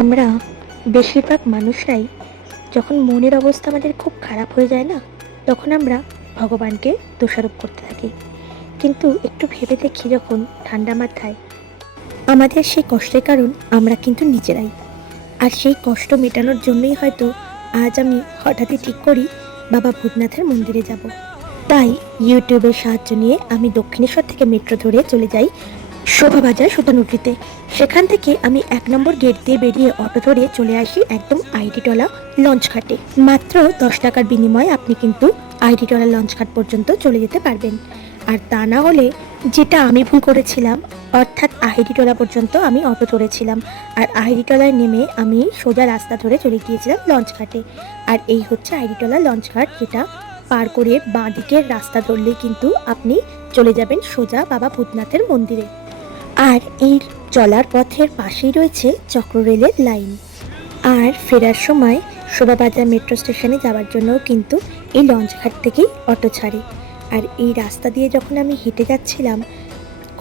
আমরা বেশিরভাগ মানুষরাই যখন মনের অবস্থা আমাদের খুব খারাপ হয়ে যায় না, তখন আমরা ভগবানকে দোষারোপ করতে থাকি। কিন্তু একটু ভেবে দেখি, যখন ঠান্ডা মাথায় আমাদের সেই কষ্টের কারণ আমরা কিন্তু নিজেরাই। আর সেই কষ্ট মেটানোর জন্যই হয়তো আজ আমি হঠাৎই ঠিক করি বাবা ভূতনাথের মন্দিরে যাব। তাই ইউটিউবের সাহায্য নিয়ে আমি দক্ষিণেশ্বর থেকে মেট্রো ধরে চলে যাই শোভাবাজার সুতানুটিতে। সেখান থেকে আমি 1 নম্বর গেট দিয়ে বেরিয়ে অটো ধরে চলে আসি একদম আইডিটলা লঞ্চ ঘাটে। মাত্র 10 টাকার বিনিময়ে আপনি কিন্তু আইডিটলা লঞ্চ ঘাট পর্যন্ত চলে যেতে পারবেন। আর তা না হলে, যেটা আমি ভুল করেছিলাম, অর্থাৎ আইডিটলা পর্যন্ত আমি অটো ধরেছিলাম, আর আইডিটলায় নেমে আমি সোজা রাস্তা ধরে চলে গিয়েছিলাম লঞ্চ ঘাটে। আর এই হচ্ছে আইডিটলা লঞ্চ ঘাট, যেটা পার করে বাঁ দিকের রাস্তা ধরলেই কিন্তু আপনি চলে যাবেন সোজা বাবা ভূতনাথের মন্দিরে। আর এই চলার পথের পাশেই রয়েছে চক্ররেলের লাইন। আর ফেরার সময় শোভাবাজার মেট্রো স্টেশনে যাওয়ার জন্য কিন্তু এই লঞ্চঘাট থেকেই অটো ছাড়ে। আর এই রাস্তা দিয়ে যখন আমি হেঁটে যাচ্ছিলাম,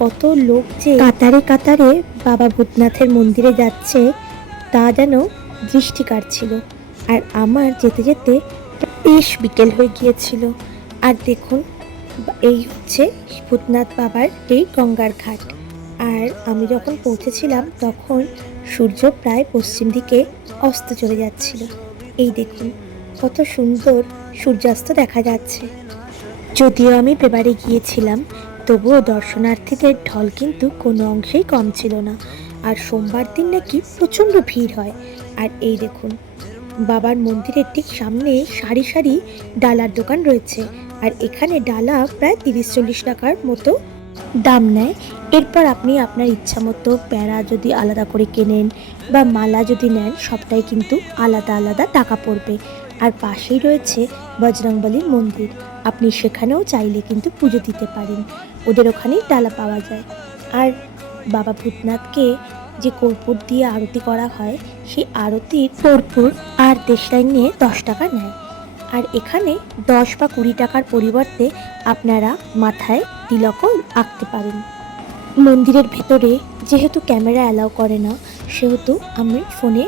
কত লোক যে কাতারে কাতারে বাবা ভূতনাথের মন্দিরে যাচ্ছে তা যেন দৃষ্টি কাটছিল। আর আমার যেতে যেতে বেশ বিকেল হয়ে গিয়েছিল। আর দেখুন, এই হচ্ছে ভূতনাথ বাবার এই গঙ্গার ঘাট। আর আমি যখন পৌঁছেছিলাম তখন সূর্য প্রায় পশ্চিম দিকে অস্ত চলে যাচ্ছিল। এই দেখুন, কত সুন্দর সূর্যাস্ত দেখা যাচ্ছে। যদিও আমি পেপারে গিয়েছিলাম, তবুও দর্শনার্থীদের ঢল কিন্তু কোনো অংশেই কম ছিল না। আর সোমবার দিন নাকি প্রচণ্ড ভিড় হয়। আর এই দেখুন, বাবার মন্দিরের ঠিক সামনে সারি সারি ডালার দোকান রয়েছে। আর এখানে ডালা প্রায় 30-40 টাকার মতো দাম নেয়। এরপর আপনি আপনার ইচ্ছা মতো প্যারা যদি আলাদা করে কেনেন বা মালা যদি নেন, সবটাই কিন্তু আলাদা আলাদা টাকা পড়বে। আর পাশেই রয়েছে বজরংবলীর মন্দির, আপনি সেখানেও চাইলে কিন্তু পুজো দিতে পারেন, ওদের ওখানেই ডালা পাওয়া যায়। আর বাবা ভূতনাথকে যে কর্পূর দিয়ে আরতি করা হয়, সেই আরতির কর্পূর আর দেশলাই নিয়ে 10 টাকা নেয়। আর এখানে 10 বা 20 টাকার পরিবর্তে আপনারা মাথায় তিলকও আঁকতে পারেন। মন্দিরের ভেতরে যেহেতু ক্যামেরা অ্যালাউ করে না, সেহেতু আমি ফোনে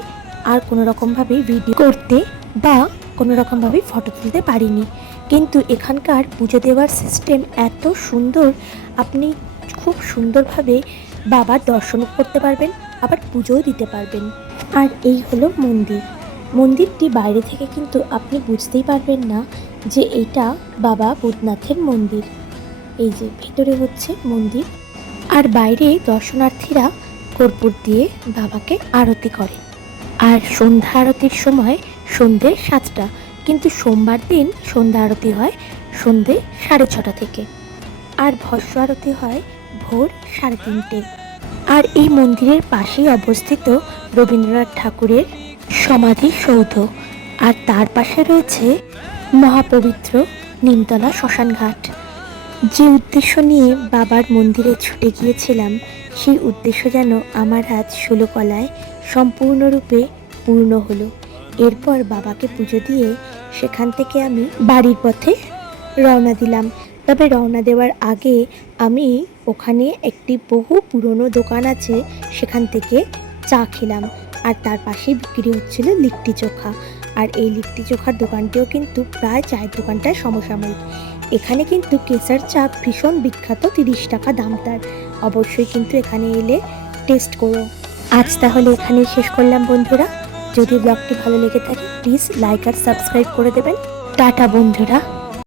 আর কোনো রকমভাবে ভিডিও করতে বা কোনো রকমভাবে ফটো তুলতে পারিনি। কিন্তু এখানকার পুজো দেওয়ার সিস্টেম এত সুন্দর, আপনি খুব সুন্দরভাবে বাবার দর্শন করতে পারবেন, আবার পুজোও দিতে পারবেন। আর এই হলো মন্দির। মন্দিরটি বাইরে থেকে কিন্তু আপনি বুঝতেই পারবেন না যে এটা বাবা ভূতনাথের মন্দির। এই যে ভেতরে হচ্ছে মন্দির, আর বাইরে দর্শনার্থীরা কর্পূর দিয়ে বাবাকে আরতি করে। আর সন্ধ্যা আরতির সময় সন্ধ্যে 7টা, কিন্তু সোমবার দিন সন্ধ্যা আরতি হয় সন্ধ্যে 6:30 থেকে, আর ভস্য আরতি হয় ভোর 3:30। আর এই মন্দিরের পাশেই অবস্থিত রবীন্দ্রনাথ ঠাকুরের সমাধি সৌধ। আর তার পাশে রয়েছে মহাপবিত্র নিমতলা শ্মশান ঘাট। যে উদ্দেশ্য নিয়ে বাবার মন্দিরে ছুটে গিয়েছিলাম, সেই উদ্দেশ্য যেন আমার আজ ষোলকলায় সম্পূর্ণরূপে পূর্ণ হলো। এরপর বাবাকে পুজো দিয়ে সেখান থেকে আমি বাড়ির পথে রওনা দিলাম। তবে রওনা দেওয়ার আগে আমি ওখানে একটি বহু পুরনো দোকান আছে, সেখান থেকে চা খেলাম। আর তার পাশেই বিক্রি হচ্ছিল লিট্টি চোখা। আর এই লিট্টি চোখার দোকানটিও কিন্তু প্রায় চায়ের দোকানটায় সমসাময়িক। এখানে কিন্তু কেসার চা ভীষণ বিখ্যাত, 30 টাকা দাম তার। অবশ্যই কিন্তু এখানে এলে টেস্ট করো। আজ তাহলে এখানে শেষ করলাম বন্ধুরা। যদি ব্লগটি ভালো লেগে থাকে প্লিজ লাইক আর সাবস্ক্রাইব করে দেবেন। টাটা বন্ধুরা।